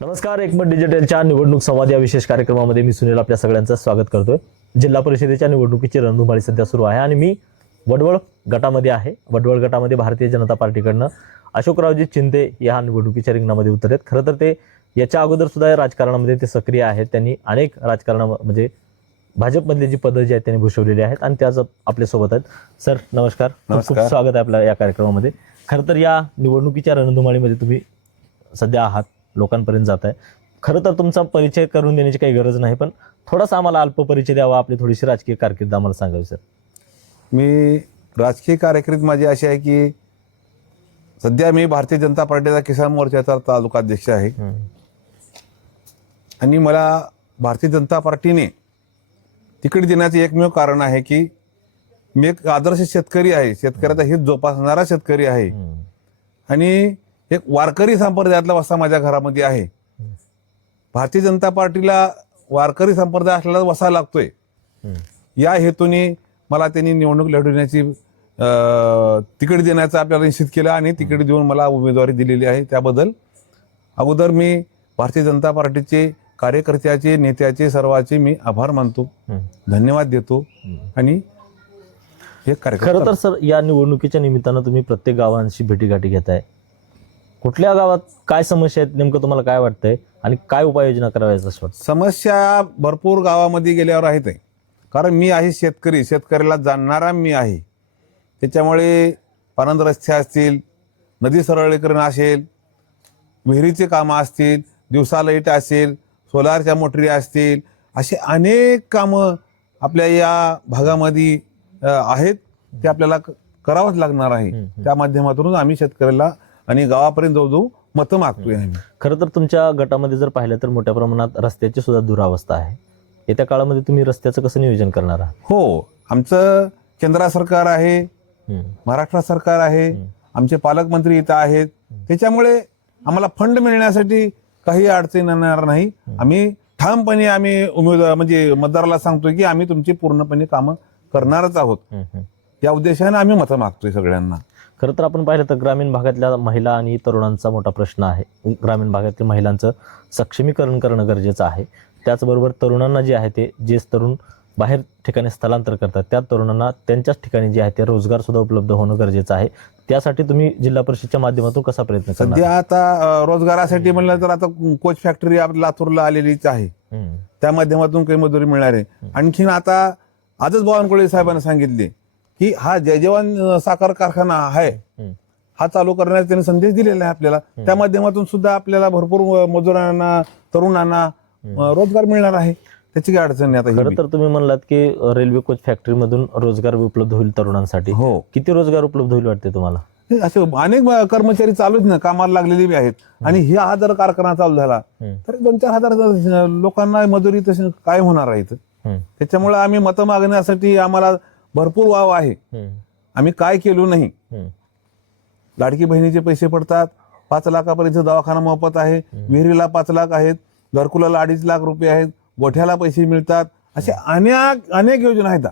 नमस्कार एकमत डिजिटलच्या निवडणूक संवाद या विशेष कार्यक्रमामध्ये मी सुनील आपल्या सगळ्यांचं स्वागत करतोय. जिल्हा परिषदेच्या निवडणुकीची रणधुमाळी सध्या सुरू आहे आणि मी वडवळ गटामध्ये आहे. वडवळ गटामध्ये भारतीय जनता पार्टीकडनं अशोकरावजी चिंते या निवडणुकीच्या रिंगणामध्ये उतरलेत. खरं तर ते याच्या अगोदर सुद्धा या राजकारणामध्ये ते सक्रिय आहेत. त्यांनी अनेक राजकारणा म्हणजे भाजपमधली जी पदं जी आहेत त्यांनी भूषवलेली आहेत आणि त्याच आपल्यासोबत आहेत. सर नमस्कार. खूप. स्वागत आहे आपल्या या कार्यक्रमामध्ये. खरं तर या निवडणुकीच्या रणधुमाळीमध्ये तुम्ही सध्या आहात. लोकांपर्यंत जात आहे. खरं तर तुमचा परिचय करून देण्याची काही गरज नाही पण थोडासा आम्हाला अल्प परिचय द्यावा आपली थोडीशी राजकीय कारकीर्द आम्हाला सांगावी सर. मी राजकीय कार्यकिर्द माझी अशी आहे की सध्या मी भारतीय जनता पार्टीचा किसान मोर्चाचा तालुका अध्यक्ष आहे. आणि मला भारतीय जनता पार्टीने तिकीट देण्याचे एकमेव कारण आहे की मी एक आदर्श शेतकरी आहे. शेतकऱ्याचा हित जोपासणारा शेतकरी आहे. आणि एक वारकरी संप्रदायातला वसा माझ्या घरामध्ये आहे. भारतीय जनता पार्टीला वारकरी संप्रदाय असलेला वसा लागतोय. या हेतूने मला त्यांनी निवडणूक लढवण्याची तिकीट देण्याचं आपल्याला निश्चित केलं आणि तिकीट देऊन मला उमेदवारी दिलेली आहे. त्याबद्दल अगोदर मी भारतीय जनता पार्टीचे कार्यकर्त्याचे नेत्याचे सर्वांचे मी आभार मानतो. धन्यवाद देतो. आणि हे खरं तर सर या निवडणुकीच्या निमित्तानं तुम्ही प्रत्येक गावांशी भेटीगाठी घेताय. कुठल्या गावात काय समस्या आहेत नेमकं तुम्हाला काय वाटतंय? आणि काय उपाययोजना कराव्याचं असं? वाटतं समस्या भरपूर गावामध्ये गेल्यावर आहेत आहे. कारण मी आहे शेतकरी शेतकऱ्याला जाणणारा मी आहे. त्याच्यामुळे पानंद रस्ते असतील नदी सरळीकरण असेल विहिरीचे कामं असतील दिवसा लाइट असेल सोलारच्या मोटरी असतील असे अनेक कामं आपल्या या भागामध्ये आहेत. ते आपल्याला करावंच लागणार आहे. त्या माध्यमातूनच आम्ही शेतकऱ्याला आणि गावापर्यंत जाऊ मतं मागतोय आम्ही. खरं तर तुमच्या गटामध्ये जर पाहिलं तर मोठ्या प्रमाणात रस्त्याची सुद्धा दुरावस्था आहे. येत्या काळामध्ये तुम्ही रस्त्याचं कसं नियोजन करणार आहात? हो आमचं केंद्र सरकार आहे. महाराष्ट्र सरकार आहे आमचे पालकमंत्री इथं आहेत. त्याच्यामुळे आम्हाला फंड मिळण्यासाठी काही अडचण येणार नाही. आम्ही ठामपणे आम्ही उमेदवार म्हणजे मतदाराला सांगतोय की आम्ही तुमची पूर्णपणे कामं करणारच आहोत. या उद्देशाने आम्ही मतं मागतोय सगळ्यांना. खरं तर आपण पाहिलं तर ग्रामीण भागातल्या महिला आणि तरुणांचा मोठा प्रश्न आहे. ग्रामीण भागातील महिलांचं सक्षमीकरण करणं गरजेचं आहे. त्याचबरोबर तरुणांना जे आहे ते जे तरुण बाहेर ठिकाणी स्थलांतर करतात त्या तरुणांना त्यांच्याच ठिकाणी जे आहे ते रोजगार सुद्धा उपलब्ध होणं गरजेचं आहे. त्यासाठी तुम्ही जिल्हा परिषदच्या माध्यमातून कसा प्रयत्न सध्या आता रोजगारासाठी म्हणलं तर आता कोच फॅक्टरी आपल्या लातूरला आलेलीच आहे. त्या माध्यमातून काही मजुरी मिळणार आहे. आणखीन आता आजच बावनकुळे साहेबांनी सांगितले की हा जय जवान अं, साखर कारखाना आहे. हा चालू करण्याचा त्यांनी संदेश दिलेला आहे आपल्याला. त्या माध्यमातून सुद्धा आपल्याला भरपूर मजुरांना तरुणांना रोजगार मिळणार आहे. त्याची काही अडचण नाही आता खरं तर तुम्ही म्हणलात की रेल्वे कोच फॅक्टरीमधून रोजगार उपलब्ध होईल तरुणांसाठी. हो. किती रोजगार उपलब्ध होईल वाटते तुम्हाला? असे अनेक कर्मचारी चालूच ना कामाला लागलेले बी आहेत. आणि हे हा जर कारखाना चालू झाला. तर दोन चार हजार लोकांना मजुरी तशी काय होणार आहे. त्याच्यामुळे आम्ही मतं मागण्यासाठी आम्हाला भरपूर वाव आहे. आम्ही काय केलो नाही. लाडकी बहिणीचे पैसे पडतात. पाच लाखापर्यंत दवाखाना मोफत आहे. विहिरीला पाच लाख आहेत. घरकुलाला अडीच लाख रुपये आहेत. गोठ्याला पैसे मिळतात. असे अनेक अनेक योजना आहेत.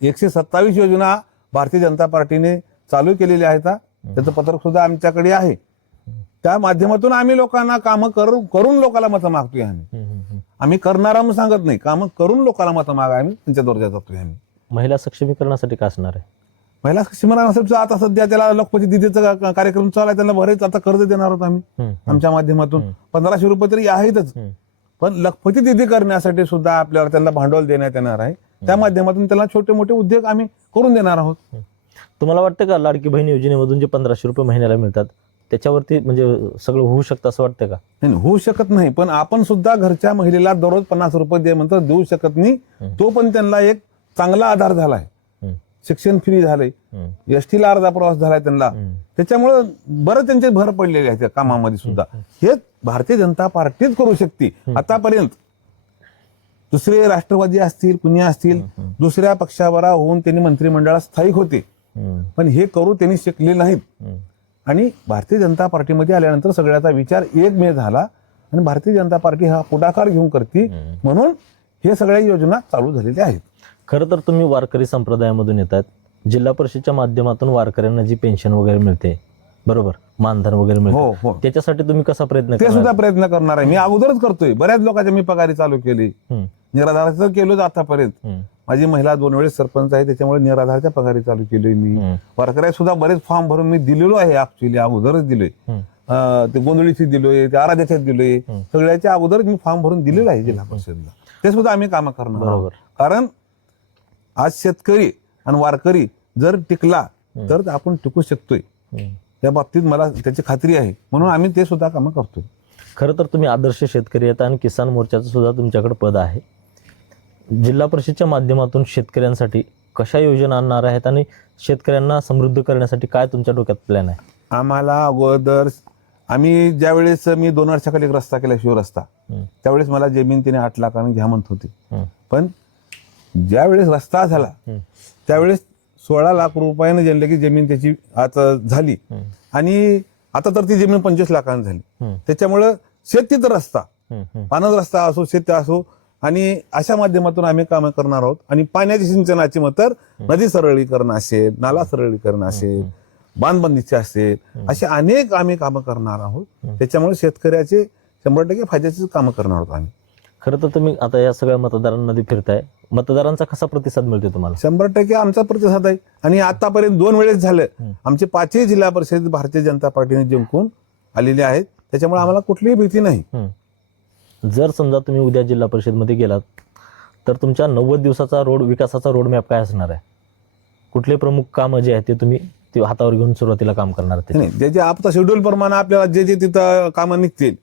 एकशे सत्तावीस योजना भारतीय जनता पार्टीने चालू केलेल्या आहेत. त्याचं पत्रक सुद्धा आमच्याकडे आहे. त्या माध्यमातून आम्ही लोकांना कामं करून करून लोकांना मतं मागतोय आम्ही. आम्ही करणारा म्हणून सांगत नाही. कामं करून लोकांना मतं मागा आम्ही त्यांच्या दर्जा जातोय आम्ही. महिला सक्षमीकरणासाठी काय असणार आहे? महिला असेल आता सध्या त्याला लोकपती दिदीचा का- कार्यक्रम चालू आहे त्यांना बरेच आता कर्ज देणार आहोत आम्ही हम्म. आमच्या माध्यमातून. पंधराशे रुपये तरी आहेतच. हम्म. पण लखपती निधी करण्यासाठी सुद्धा आपल्याला त्यांना भांडवल देण्यात येणार आहे. त्या माध्यमातून त्यांना छोटे मोठे उद्योग आम्ही करून देणार आहोत. तुम्हाला वाटतं का लाडकी बहीण योजनेमधून जे पंधराशे रुपये महिन्याला मिळतात त्याच्यावरती म्हणजे सगळं होऊ शकतं असं वाटतं का? नाही, नाही, होऊ शकत नाही. पण आपण सुद्धा घरच्या महिलेला दररोज पन्नास रुपये दे म्हणतात देऊ शकत नाही. तो पण त्यांना एक चांगला आधार झालाय. हम्म. शिक्षण फ्री झालंय. हम्म. एसटीला अर्धा प्रवास झालाय त्यांना. त्याच्यामुळं बरं त्यांचे भर पडलेले आहे त्या कामामध्ये सुद्धा. हे भारतीय जनता पार्टीच करू शकते. आतापर्यंत दुसरे राष्ट्रवादी असतील कुणी असतील दुसऱ्या पक्षावर होऊन त्यांनी मंत्रिमंडळात स्थायिक होते. पण हे करू त्यांनी शिकले नाहीत. आणि भारतीय जनता पार्टीमध्ये आल्यानंतर सगळ्याचा विचार एकमेव झाला आणि भारतीय जनता पार्टी हा पुढाकार घेऊन करते. म्हणून हे सगळ्या योजना चालू झालेल्या आहेत. खरं तर तुम्ही वारकरी संप्रदायामधून येतात जिल्हा परिषदच्या माध्यमातून वारकऱ्यांना जी पेन्शन वगैरे मिळते बरोबर? मानधन वगैरे मिळतं. हो हो. त्याच्यासाठी तुम्ही कसा प्रयत्न ते? सुद्धा प्रयत्न करणार आहे. मी अगोदरच करतोय. बऱ्याच लोकांच्या मी पगारी चालू केली. हम्म, निराधाराचं केलोच आतापर्यंत. हम्म, माझी महिला दोन वेळेस सरपंच आहे त्याच्यामुळे निराधारच्या पगारी चालू केली मी. हम्म, वारकऱ्या सुद्धा बरेच फॉर्म भरून मी दिलेलो आहे ऍक्च्युली अगोदरच दिलोय. हम्म. अं, ते गोंधळीची दिलोय ते आराध्याच्यात दिलोय. सगळ्याच्या अगोदरच मी फॉर्म भरून दिलेला आहे जिल्हा परिषदला. ते सुद्धा आम्ही कामं करणार आहोत. बरोबर. कारण आज शेतकरी आणि वारकरी जर टिकला तर आपण टिकू शकतोय. हम्म. या बाबतीत मला त्याची खात्री आहे. म्हणून आम्ही ते सुद्धा कामं करतोय. खरं तर तुम्ही आदर्श शेतकरी आहेत आणि किसान मोर्चाचं सुद्धा तुमच्याकडे पद आहे. जिल्हा परिषदच्या माध्यमातून शेतकऱ्यांसाठी कशा योजना आणणार आहेत आणि शेतकऱ्यांना समृद्ध करण्यासाठी काय तुमच्या डोक्यात प्लॅन आहे? आम्हाला अगोदर आम्ही ज्यावेळेस मी दोन वर्षाखाली एक रस्ता केला शिवरस्ता हम्म, त्यावेळेस मला जमीन तिने आठ लाखाने घ्या म्हणत होती. पण ज्यावेळेस रस्ता झाला त्यावेळेस सोळा लाख रुपयाने की जमीन त्याची आता झाली. आणि आता तर ती जमीन पंचवीस लाखांनी झाली. त्याच्यामुळं शेतीत रस्ता. पानद रस्ता असो शेती असो आणि अशा माध्यमातून आम्ही कामं करणार आहोत. आणि पाण्याची सिंचनाची मग तर नदी सरळीकरण असेल नाला सरळीकरण असेल बांधबंदीचे असेल असे अनेक आम्ही कामं करणार आहोत. त्याच्यामुळे शेतकऱ्याचे शंभर टक्के फायद्याचे कामं करणार आहोत आम्ही. खरं तर तुम्ही आता या सगळ्या मतदारांमध्ये फिरताय. मतदारांचा कसा प्रतिसाद मिळतो तुम्हाला? शंभर टक्के आमचा प्रतिसाद आहे. आणि आतापर्यंत दोन वेळेस झालं. आमचे पाचही जिल्हा परिषद भारतीय जनता पार्टीने जिंकून आलेले आहेत. त्याच्यामुळे आम्हाला कुठलीही भीती नाही. जर समजा तुम्ही उद्या जिल्हा परिषदमध्ये गेलात तर तुमच्या नव्वद दिवसाचा रोड विकासाचा रोड मॅप काय असणार आहे? कुठले प्रमुख कामं जे आहेत ते तुम्ही ते हातावर घेऊन सुरुवातीला काम करणार जे जे आपलं शेड्यूल प्रमाणे आपल्याला जे जे तिथं कामं निघतील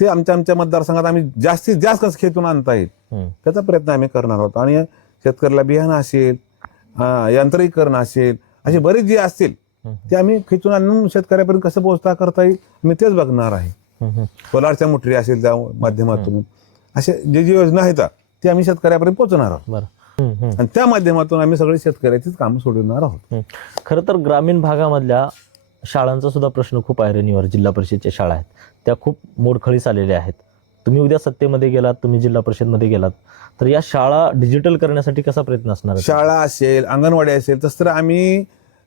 ते आमच्या आमच्या मतदारसंघात आम्ही जास्तीत जास्त कसं खेचून आणता येईल त्याचा प्रयत्न आम्ही करणार आहोत. आणि शेतकऱ्याला बियाणं असेल अं, यांत्रिकीकरण असेल असे बरेच जे असतील. ते आम्ही खेचून आणून शेतकऱ्यापर्यंत कसं पोहोचता करता येईल मी तेच बघणार आहे. सोलारच्या मोटरी असेल त्या माध्यमातून असे जे जे योजना आहेत ते आम्ही शेतकऱ्यापर्यंत पोहोचणार आहोत. आणि त्या माध्यमातून आम्ही सगळे शेतकऱ्याचीच कामं सोडवणार आहोत. खरं तर ग्रामीण भागामधल्या शाळांचा सुद्धा प्रश्न खूप ऐरणीवर जिल्हा परिषदच्या शाळा आहेत. त्या खूप मोडखळीस आलेल्या आहेत. तुम्ही उद्या सत्तेमध्ये गेलात तुम्ही जिल्हा परिषदमध्ये गेलात तर या शाळा डिजिटल करण्यासाठी कसा प्रयत्न असणार? शाळा असेल अंगणवाडी असेल तसं तर आम्ही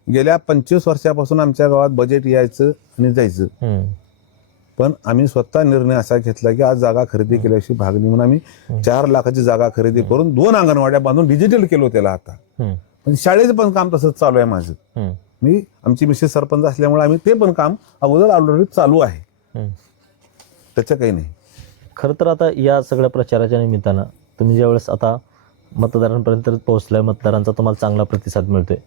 गेल्या पंचवीस वर्षापासून आमच्या गावात बजेट यायचं आणि जायचं. पण आम्ही स्वतः निर्णय असा घेतला की आज जागा खरेदी केल्याशी भाग नाही म्हणून आम्ही चार लाखाची जागा खरेदी करून दोन अंगणवाड्या बांधून डिजिटल केलो त्याला आता. पण शाळेचं पण काम तसंच चालू आहे माझं. मी आमची मिसेस सरपंच असल्यामुळे आम्ही ते पण काम अगोदर ऑलरेडी चालू आहे. त्याचं काही नाही. खरं तर आता या सगळ्या प्रचाराच्या निमित्तानं तुम्ही ज्यावेळेस आता मतदारांपर्यंत पोहोचलाय मतदारांचा तुम्हाला चांगला प्रतिसाद मिळतोय.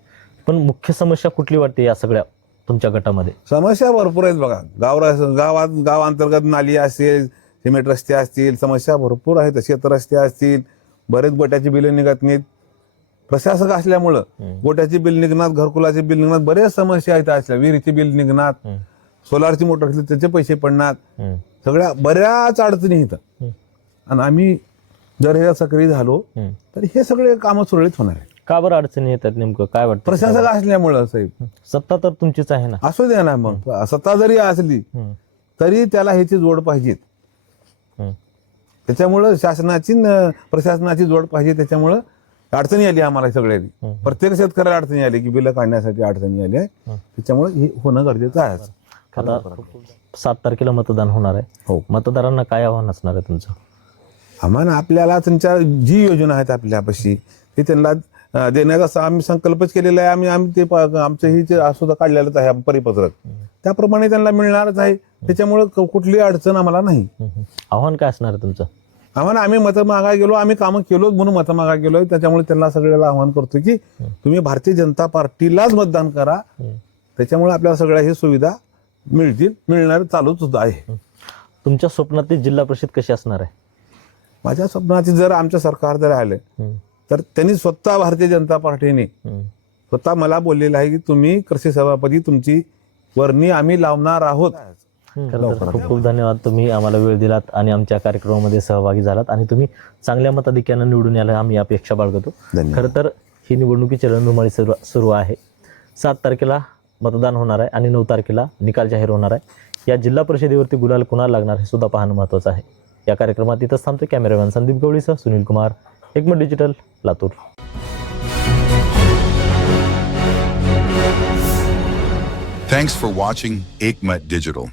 पण मुख्य समस्या कुठली वाटते या सगळ्या तुमच्या गटामध्ये? समस्या भरपूर आहेत बघा. गाव गावात गाव अंतर्गत नाली असेल सिमेंट रस्ते असतील समस्या भरपूर आहेत. शेत रस्ते असतील. बरेच गोट्याची बिलं निघत नाहीत. प्रशासक असल्यामुळं. गोट्याची बिल निघणार घरकुलाची बिल निघणार बऱ्याच समस्या आहेत असल्या. विहिरीची बिल निघणार सोलारची मोटर असली त्याचे पैसे पडणार. सगळ्या बऱ्याच अडचणी येतात हम्म, आणि आम्ही जर हे सक्रिय झालो. तर हे सगळे कामं सुरळीत होणार आहे का बरं अडचणी येतात नेमकं? काय वाटतं प्रशासक असल्यामुळं साहेब. सत्ता तर तुमचीच आहे ना? असू द्या ना मग. सत्ता जरी असली तरी त्याला ह्याची जोड पाहिजे. हम्म, त्याच्यामुळं शासनाची प्रशासनाची जोड पाहिजे त्याच्यामुळं अडचणी आली आम्हाला सगळ्यांनी. प्रत्येक शेतकऱ्याला अडचणी आली की बिलं काढण्यासाठी अडचणी आली आहे हम्म. त्याच्यामुळे हे होणं गरजेचं आहे. आता सात तारखेला मतदान होणार आहे. हो. मतदारांना काय आव्हान असणार आहे तुमचं? आम्हाला आपल्याला त्यांच्या जी योजना आहेत आपल्यापाशी ते त्यांना देण्याचा आम्ही संकल्पच केलेला आहे. आम्ही आम्ही ते आमचं ही जे सुद्धा काढलेलंच आहे परिपत्रक. त्याप्रमाणे त्यांना मिळणारच आहे. त्याच्यामुळं क- कुठलीही अडचण आम्हाला नाही. आव्हान काय असणार आहे तुमचं? आम्हाला आम्ही मतं मागा गेलो आम्ही कामं केलोच म्हणून मतं मागा गेलोय. त्याच्यामुळे त्यांना सगळ्याला आव्हान करतो की तुम्ही भारतीय जनता पार्टीलाच मतदान करा. त्याच्यामुळे आपल्याला सगळ्या ही सुविधा मिळतील मिळणार चालूच सुद्धा आहे. तुमच्या स्वप्नातली जिल्हा परिषद कशी असणार आहे? माझ्या स्वप्नाची जर आमचं सरकार जर आलं तर त्यांनी स्वतः भारतीय जनता पार्टीने. स्वतः मला बोललेलं आहे की तुम्ही कृषी सभापती तुमची वर्णी आम्ही लावणार आहोत. खरं तर खूप खूप धन्यवाद. तुम्ही आम्हाला वेळ दिलात आणि आमच्या कार्यक्रमामध्ये सहभागी झालात आणि तुम्ही चांगल्या मताधिक्यानं निवडून यायला आम्ही अपेक्षा बाळगतो. खरं तर ही निवडणुकीची रणधुमाळी सुरू सुरू आहे. सात तारखेला मतदान होणार आहे आणि नऊ तारखेला निकाल जाहीर होणार आहे. या जिल्हा परिषदेवरती गुलाल कुणाला लागणार हे सुद्धा पाहणं महत्त्वाचं आहे. या कार्यक्रमात इथंच थांबतो cameraman Sandeep गवळीसह Sunil Kumar. Ekmat digital Latur. Thanks for watching Ekmat Digital.